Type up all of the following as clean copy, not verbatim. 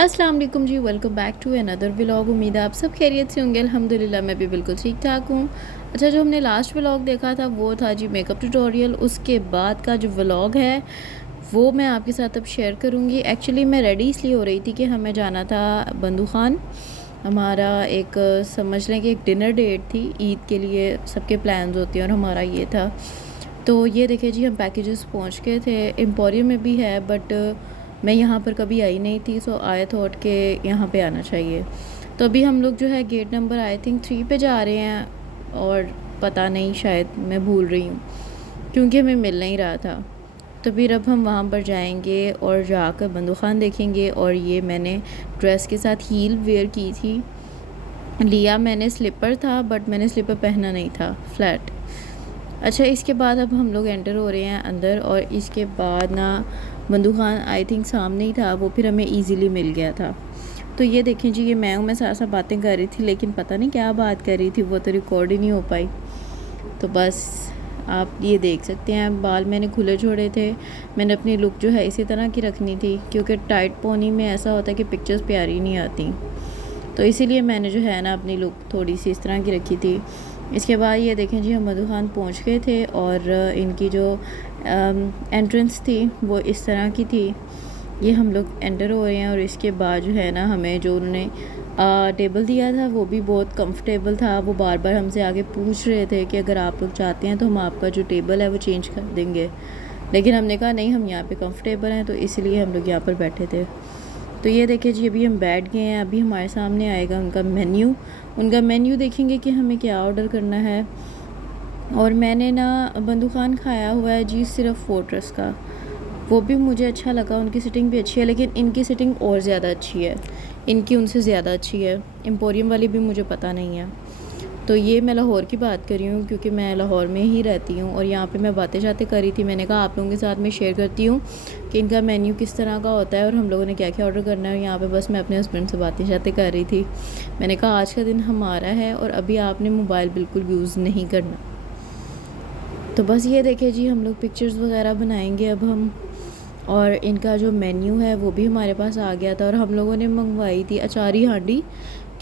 अस्सलाम वालेकुम जी, welcome back to another vlog. उम्मीद है आप सब खैरियत से होंगे। अल्हम्दुलिल्लाह मैं भी बिल्कुल ठीक ठाक हूँ। अच्छा, जो हमने लास्ट व्लॉग देखा था वो था जी मेकअप ट्यूटोरियल। उसके बाद का जो व्लॉग है वो मैं आपके साथ अब शेयर करूँगी। एक्चुअली मैं रेडी इसलिए हो रही थी कि हमें जाना था बंदू खान। हमारा एक समझ लें कि एक डिनर डेट थी ईद के लिए, सबके प्लान्स होते हैं और हमारा ये था। तो ये देखिए जी, हम पैकेजेस पहुँच गए थे। एम्पोरियम में भी है बट मैं यहाँ पर कभी आई नहीं थी, सो आई थॉट के यहाँ पे आना चाहिए। तो अभी हम लोग जो है गेट नंबर आई थिंक 3 पे जा रहे हैं, और पता नहीं शायद मैं भूल रही हूँ क्योंकि हमें मिल नहीं रहा था। तो फिर अब हम वहाँ पर जाएंगे और जाकर बंदू खान देखेंगे। और ये मैंने ड्रेस के साथ हील वेयर की थी। लिया मैंने स्लीपर था बट मैंने स्लीपर पहना नहीं था, फ्लैट। अच्छा, इसके बाद अब हम लोग एंटर हो रहे हैं अंदर, और इसके बाद ना बंदू खान आई थिंक सामने ही था, वो फिर हमें इजीली मिल गया था। तो ये देखें जी, ये मैं हूँ, मैं साथ साथ बातें कर रही थी लेकिन पता नहीं क्या बात कर रही थी, वो तो रिकॉर्ड ही नहीं हो पाई। तो बस आप ये देख सकते हैं, बाल मैंने खुले छोड़े थे। मैंने अपनी लुक जो है इसी तरह की रखनी थी क्योंकि टाइट पोनी में ऐसा होता है कि पिक्चर्स प्यारी नहीं आती। तो इसीलिए मैंने जो है ना अपनी लुक थोड़ी सी इस तरह की रखी थी। इसके बाद ये देखें जी, हम बंदू खान पहुँच गए थे और इनकी जो एंट्रेंस थी वो इस तरह की थी। ये हम लोग एंटर हो रहे हैं, और इसके बाद जो है ना हमें जो उन्होंने टेबल दिया था वो भी बहुत कंफर्टेबल था। वो बार बार हमसे आगे पूछ रहे थे कि अगर आप लोग चाहते हैं तो हम आपका जो टेबल है वो चेंज कर देंगे, लेकिन हमने कहा नहीं, हम यहाँ पे कंफर्टेबल हैं, तो इसलिए हम लोग यहाँ पर बैठे थे। तो ये देखिए जी, अभी हम बैठ गए हैं। अभी हमारे सामने आएगा उनका मेन्यू देखेंगे कि हमें क्या ऑर्डर करना है। और मैंने ना बंदू खान खाया हुआ है जी सिर्फ फोर्ट्रेस का, वो भी मुझे अच्छा लगा। उनकी सिटिंग भी अच्छी है, लेकिन इनकी सिटिंग और ज़्यादा अच्छी है, इनकी उनसे ज़्यादा अच्छी है। एम्पोरियम वाली भी मुझे पता नहीं है। तो ये मैं लाहौर की बात कर रही हूँ क्योंकि मैं लाहौर में ही रहती हूँ, और यहाँ पे मैं बातें कर रही थी। मैंने कहा आप लोगों के साथ मैं शेयर करती हूँ कि इनका मेन्यू किस तरह का होता है और हम लोगों ने क्या क्या ऑर्डर करना है। यहाँ पे बस मैं अपने हस्बैंड से बातें कर रही थी। मैंने कहा आज का दिन हमारा है और अभी आपने मोबाइल बिल्कुल यूज़ नहीं करना। तो बस ये देखे जी, हम लोग पिक्चर्स वगैरह बनाएंगे अब हम। और इनका जो मेन्यू है वो भी हमारे पास आ गया था, और हम लोगों ने मंगवाई थी अचारी हांडी,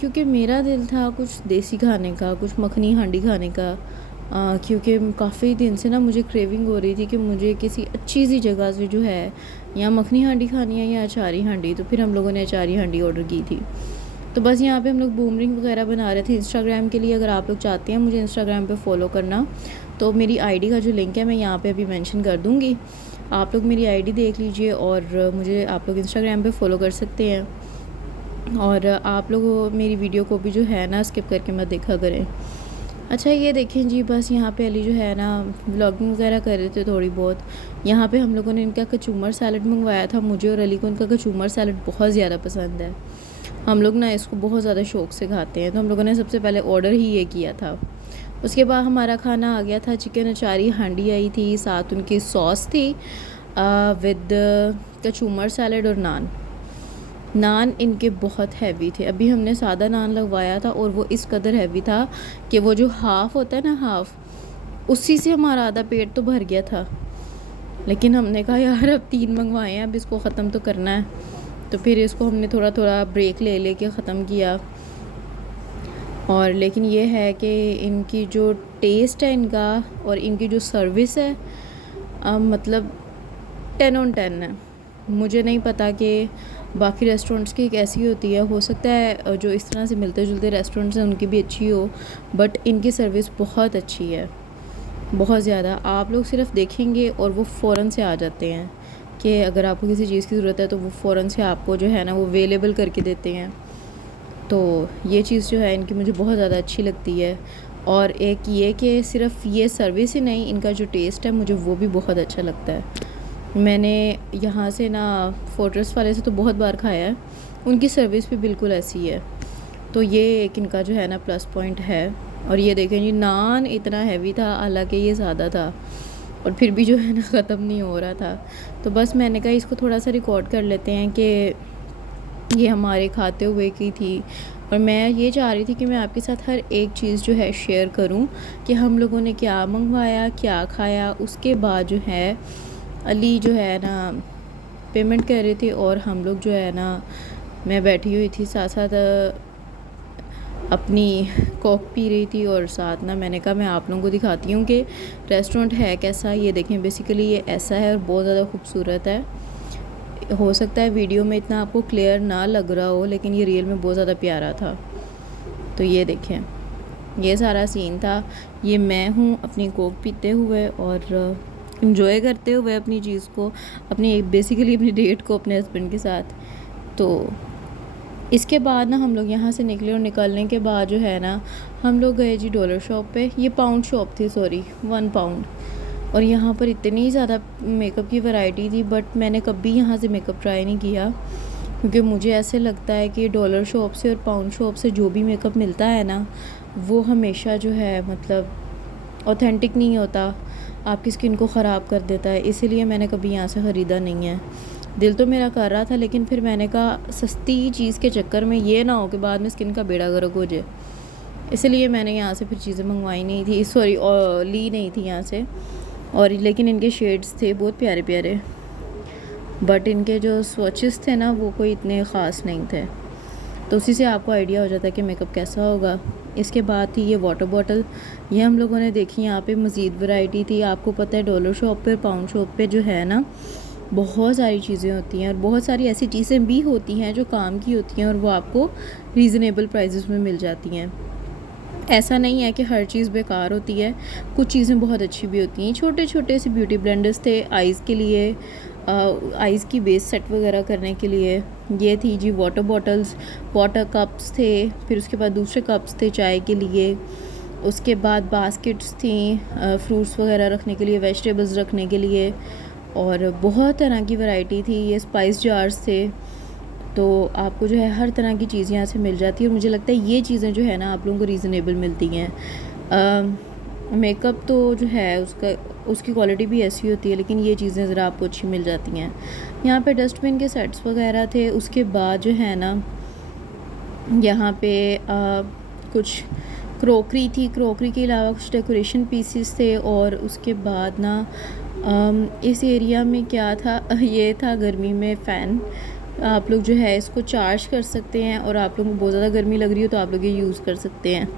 क्योंकि मेरा दिल था कुछ देसी खाने का, कुछ मखनी हांडी खाने का। क्योंकि काफ़ी दिन से ना मुझे क्रेविंग हो रही थी कि मुझे किसी अच्छी सी जगह से जो है या मखनी हांडी खानी है या अचारी हांडी। तो फिर हम लोगों ने अचारी हांडी ऑर्डर की थी। तो बस यहाँ पे हम लोग बूमरिंग वगैरह बना रहे थे इंस्टाग्राम के लिए। अगर आप लोग चाहते हैं मुझे इंस्टाग्राम पे फॉलो करना, तो मेरी आईडी का जो लिंक है मैं यहाँ पे अभी मेंशन कर दूँगी। आप लोग मेरी आईडी देख लीजिए और मुझे आप लोग इंस्टाग्राम पे फॉलो कर सकते हैं। और आप लोग मेरी वीडियो को भी जो है ना स्किप करके मत देखा करें। अच्छा, ये देखें जी, बस यहाँ पे अली जो है ना व्लॉगिंग वगैरह कर रहे थे थोड़ी बहुत। यहाँ पे हम लोगों ने इनका कचूमर सैलड मंगवाया था। मुझे और अली को इनका कचूमर सैलड बहुत ज़्यादा पसंद है। हम लोग ना इसको बहुत ज़्यादा शौक़ से खाते हैं, तो हम लोगों ने सबसे पहले ऑर्डर ही ये किया था। उसके बाद हमारा खाना आ गया था, चिकन अचारी हांडी आई थी, साथ उनकी सॉस थी विद कचूमर सैलड और नान इनके बहुत हैवी थे। अभी हमने सादा नान लगवाया था और वो इस कदर हैवी था कि वो जो हाफ़ होता है ना, हाफ़, उसी से हमारा आधा पेट तो भर गया था। लेकिन हमने कहा यार अब 3 मंगवाए हैं, अब इसको ख़त्म तो करना है। तो फिर इसको हमने थोड़ा थोड़ा ब्रेक ले के ख़त्म किया। और लेकिन ये है कि इनकी जो टेस्ट है इनका और इनकी जो सर्विस है मतलब 10 ऑन 10 है। मुझे नहीं पता कि बाकी रेस्टोरेंट्स की कैसी होती है, हो सकता है जो इस तरह से मिलते जुलते रेस्टोरेंट्स हैं उनकी भी अच्छी हो, बट इनकी सर्विस बहुत अच्छी है, बहुत ज़्यादा। आप लोग सिर्फ देखेंगे और वो फ़ौरन से आ जाते हैं कि अगर आपको किसी चीज़ की ज़रूरत है तो वो फ़ौरन से आपको जो है ना वो अवेलेबल करके देते हैं। तो ये चीज़ जो है इनकी मुझे बहुत ज़्यादा अच्छी लगती है। और एक ये कि सिर्फ ये सर्विस ही नहीं, इनका जो टेस्ट है मुझे वो भी बहुत अच्छा लगता है। मैंने यहाँ से ना फोर्ट्रेस वाले से तो बहुत बार खाया है, उनकी सर्विस भी बिल्कुल ऐसी है। तो ये एक इनका जो है ना प्लस पॉइंट है। और ये देखें जी, नान इतना हैवी था, हालांकि ये सादा था, और फिर भी जो है ना ख़त्म नहीं हो रहा था। तो बस मैंने कहा इसको थोड़ा सा रिकॉर्ड कर लेते हैं कि ये हमारे खाते हुए की थी। और मैं ये चाह रही थी कि मैं आपके साथ हर एक चीज़ जो है शेयर करूं कि हम लोगों ने क्या मंगवाया, क्या खाया। उसके बाद जो है अली जो है ना पेमेंट कर रहे थे, और हम लोग जो है ना मैं बैठी हुई थी साथ साथ अपनी कोक पी रही थी, और साथ ना मैंने कहा मैं आप लोगों को दिखाती हूँ कि रेस्टोरेंट है कैसा। ये देखें, बेसिकली ये ऐसा है और बहुत ज़्यादा खूबसूरत है। हो सकता है वीडियो में इतना आपको क्लियर ना लग रहा हो, लेकिन ये रियल में बहुत ज़्यादा प्यारा था। तो ये देखें, ये सारा सीन था। ये मैं हूँ अपनी कोक पीते हुए और इन्जॉय करते हुए अपनी चीज़ को, अपनी बेसिकली अपनी डेट को अपने हस्बैंड के साथ। तो इसके बाद ना हम लोग यहाँ से निकले, और निकलने के बाद जो है ना हम लोग गए जी डॉलर शॉप पे। ये पाउंड शॉप थी, सॉरी 1 पाउंड। और यहाँ पर इतनी ज़्यादा मेकअप की वैरायटी थी, बट मैंने कभी यहाँ से मेकअप ट्राई नहीं किया, क्योंकि मुझे ऐसे लगता है कि डॉलर शॉप से और पाउंड शॉप से जो भी मेकअप मिलता है ना, वो हमेशा जो है मतलब ऑथेंटिक नहीं होता, आपकी स्किन को ख़राब कर देता है। इसीलिए मैंने कभी यहाँ से ख़रीदा नहीं है। दिल तो मेरा कर रहा था, लेकिन फिर मैंने कहा सस्ती चीज़ के चक्कर में ये ना हो कि बाद में स्किन का बेड़ा गर्क हो जाए। इसलिए मैंने यहाँ से फिर चीज़ें मंगवाई नहीं थी, सॉरी ली नहीं थी यहाँ से। और लेकिन इनके शेड्स थे बहुत प्यारे प्यारे, बट इनके जो स्वॉचेस थे ना वो कोई इतने ख़ास नहीं थे। तो उसी से आपको आइडिया हो जाता है कि मेकअप कैसा होगा। इसके बाद थी ये वाटर बॉटल, ये हम लोगों ने देखी। यहाँ पे मज़ीद वैरायटी थी। आपको पता है डॉलर शॉप पे, पाउंड शॉप पे जो है ना बहुत सारी चीज़ें होती हैं, और बहुत सारी ऐसी चीज़ें भी होती हैं जो काम की होती हैं और वो आपको रीज़नेबल प्राइसेस में मिल जाती हैं। ऐसा नहीं है कि हर चीज़ बेकार होती है, कुछ चीज़ें बहुत अच्छी भी होती हैं। छोटे छोटे से ब्यूटी ब्लेंडर्स थे आइज़ के लिए, आइज़ की बेस सेट वगैरह करने के लिए। ये थी जी वाटर बॉटल्स, वाटर कप्स थे, फिर उसके बाद दूसरे कप्स थे चाय के लिए। उसके बाद बास्केट्स थी फ्रूट्स वगैरह रखने के लिए, वेजिटेबल्स रखने के लिए, और बहुत तरह की वैरायटी थी। ये स्पाइस जार्स थे। तो आपको जो है हर तरह की चीज़ यहाँ से मिल जाती है, और मुझे लगता है ये चीज़ें जो है ना आप लोगों को रीज़नेबल मिलती हैं। मेकअप तो जो है उसकी क्वालिटी भी ऐसी होती है, लेकिन ये चीज़ें ज़रा आपको अच्छी मिल जाती हैं। यहाँ पे डस्टबिन के सेट्स वगैरह थे। उसके बाद जो है ना यहाँ पे कुछ क्रोकरी थी, क्रोकरी के अलावा कुछ डेकोरेशन पीसेस थे। और उसके बाद ना इस एरिया में क्या था, ये था गर्मी में फ़ैन। आप लोग जो है इसको चार्ज कर सकते हैं, और आप लोगों को बहुत ज़्यादा गर्मी लग रही हो तो आप लोग ये यूज़ कर सकते हैं।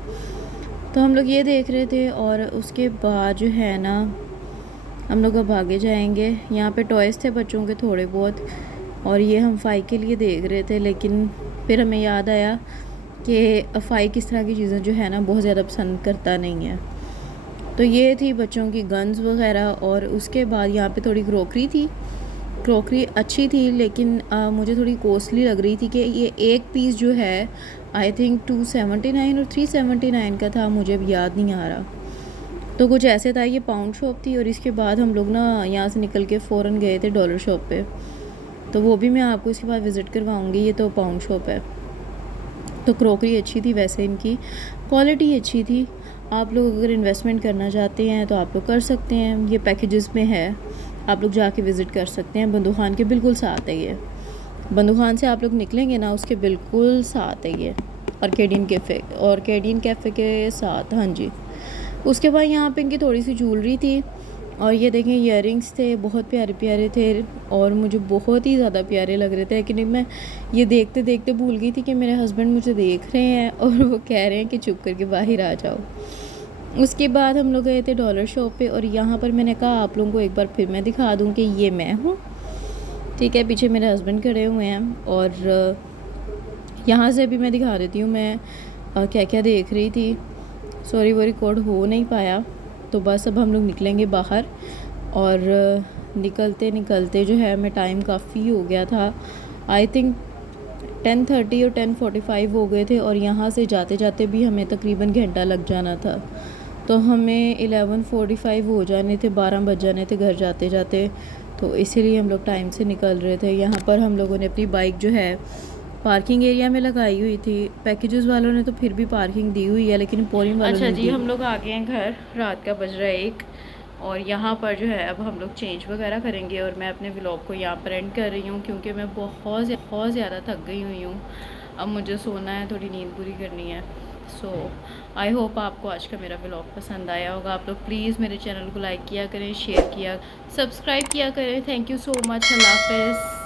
तो हम लोग ये देख रहे थे, और उसके बाद जो है ना हम लोग अब आगे जाएंगे। यहाँ पे टॉयज़ थे बच्चों के थोड़े बहुत, और ये हम फ़ाई के लिए देख रहे थे, लेकिन फिर हमें याद आया कि फ़ाई किस तरह की चीज़ें जो है ना बहुत ज़्यादा पसंद करता नहीं है। तो ये थी बच्चों की गन्स वगैरह। और उसके बाद यहाँ पे थोड़ी क्रोकरी थी। क्रोकरी अच्छी थी, लेकिन मुझे थोड़ी कॉस्टली लग रही थी कि ये एक पीस जो है आई थिंक 279 और 379 का था, मुझे अब याद नहीं आ रहा। तो कुछ ऐसे था। ये पाउंड शॉप थी। और इसके बाद हम लोग ना यहाँ से निकल के फ़ौरन गए थे डॉलर शॉप पे, तो वो भी मैं आपको इसके बाद विज़िट करवाऊँगी। ये तो पाउंड शॉप है। तो क्रोकरी अच्छी थी, वैसे इनकी क्वालिटी अच्छी थी। आप लोग अगर इन्वेस्टमेंट करना चाहते हैं तो आप लोग कर सकते हैं। ये पैकेजेस में है, आप लोग जाके विज़िट कर सकते हैं। बंदू खान के बिल्कुल साथ है ये। बंदू खान से आप लोग निकलेंगे ना उसके बिल्कुल साथ है ये आर्केडियन कैफ़े के साथ। हाँ जी। उसके बाद यहाँ पे इनकी थोड़ी सी ज्वेलरी थी, और ये देखें इयररिंग्स थे, बहुत प्यारे प्यारे थे, और मुझे बहुत ही ज़्यादा प्यारे लग रहे थे। लेकिन मैं ये देखते देखते भूल गई थी कि मेरे हस्बैंड मुझे देख रहे हैं, और वो कह रहे हैं कि चुप करके बाहर आ जाओ। उसके बाद हम लोग गए थे डॉलर शॉप पे, और यहाँ पर मैंने कहा आप लोगों को एक बार फिर मैं दिखा दूँ कि ये मैं हूँ। ठीक है, पीछे मेरे हस्बैंड खड़े हुए हैं, और यहाँ से भी मैं दिखा देती हूँ मैं क्या क्या देख रही थी। सॉरी वो रिकॉर्ड हो नहीं पाया। तो बस अब हम लोग निकलेंगे बाहर, और निकलते निकलते जो है हमें टाइम काफ़ी हो गया था। आई थिंक 10:30 और 10:45 हो गए थे, और यहाँ से जाते जाते भी हमें तकरीबन घंटा लग जाना था। तो हमें 11:45 हो जाने थे, 12 बज जाने थे घर जाते जाते। तो इसीलिए हम लोग टाइम से निकल रहे थे। यहाँ पर हम लोगों ने अपनी बाइक जो है पार्किंग एरिया में लगाई हुई थी। पैकेजेस वालों ने तो फिर भी पार्किंग दी हुई है, लेकिन पोरिंग वालों ने अच्छा जी, हम लोग आ गए हैं घर। रात का बज रहा है 1, और यहाँ पर जो है अब हम लोग चेंज वगैरह करेंगे, और मैं अपने व्लॉग को यहाँ पर एंड कर रही हूँ, क्योंकि मैं बहुत ज़्यादा थक गई हुई हूँ। अब मुझे सोना है, थोड़ी नींद पूरी करनी है। सो आई होप आपको आज का मेरा व्लॉग पसंद आया होगा। आप लोग प्लीज़ मेरे चैनल को लाइक किया करें, शेयर किया, सब्सक्राइब किया करें। Thank you so much. Allah हाफ़िज़।